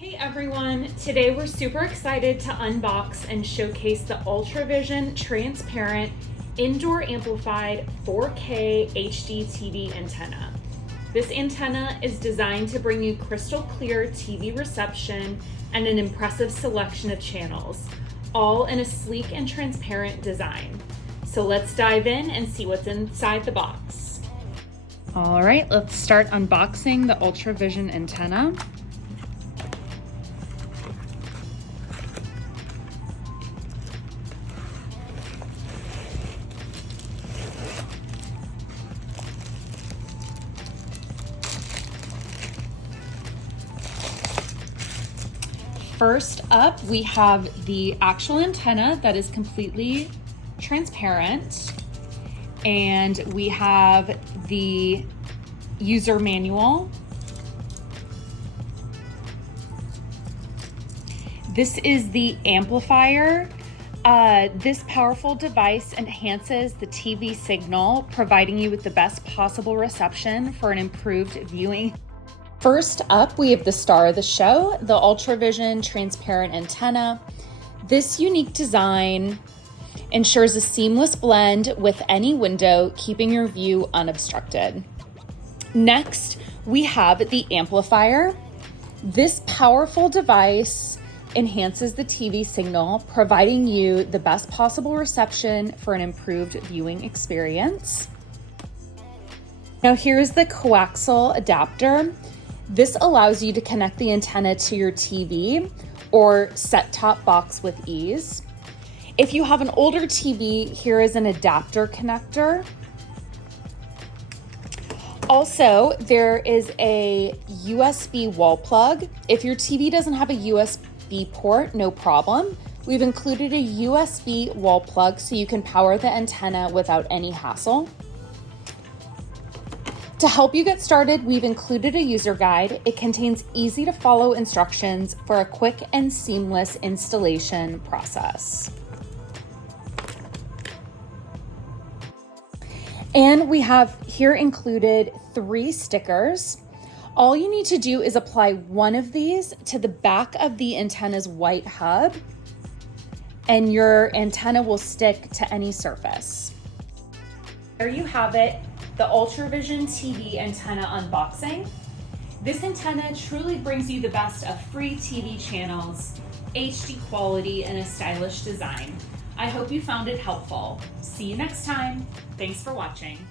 Hey everyone, today we're super excited to unbox and showcase the ULTRAVIZION transparent indoor amplified 4K HD TV antenna. This antenna is designed to bring you crystal clear TV reception and an impressive selection of channels, all in a sleek and transparent design. So let's dive in and see what's inside the box. All right, let's start unboxing the ULTRAVIZION antenna. First up, we have the actual antenna that is completely transparent, and we have the user manual. This is the amplifier. This powerful device enhances the TV signal, providing you with the best possible reception for an improved viewing. First up, we have the star of the show, the ULTRAVIZION transparent antenna. This unique design ensures a seamless blend with any window, keeping your view unobstructed. Next, we have the amplifier. This powerful device enhances the TV signal, providing you the best possible reception for an improved viewing experience. Now here's the coaxial adapter. This allows you to connect the antenna to your TV or set-top box with ease. If you have an older TV, here is an adapter connector. Also, there is a USB wall plug. If your TV doesn't have a USB port, no problem. We've included a USB wall plug so you can power the antenna without any hassle. To help you get started, we've included a user guide. It contains easy to follow instructions for a quick and seamless installation process. And we have here included 3 stickers. All you need to do is apply one of these to the back of the antenna's white hub, and your antenna will stick to any surface. There you have it. The ULTRAVIZION TV antenna unboxing. This antenna truly brings you the best of free TV channels, HD quality, and a stylish design. I hope you found it helpful. See you next time. Thanks for watching.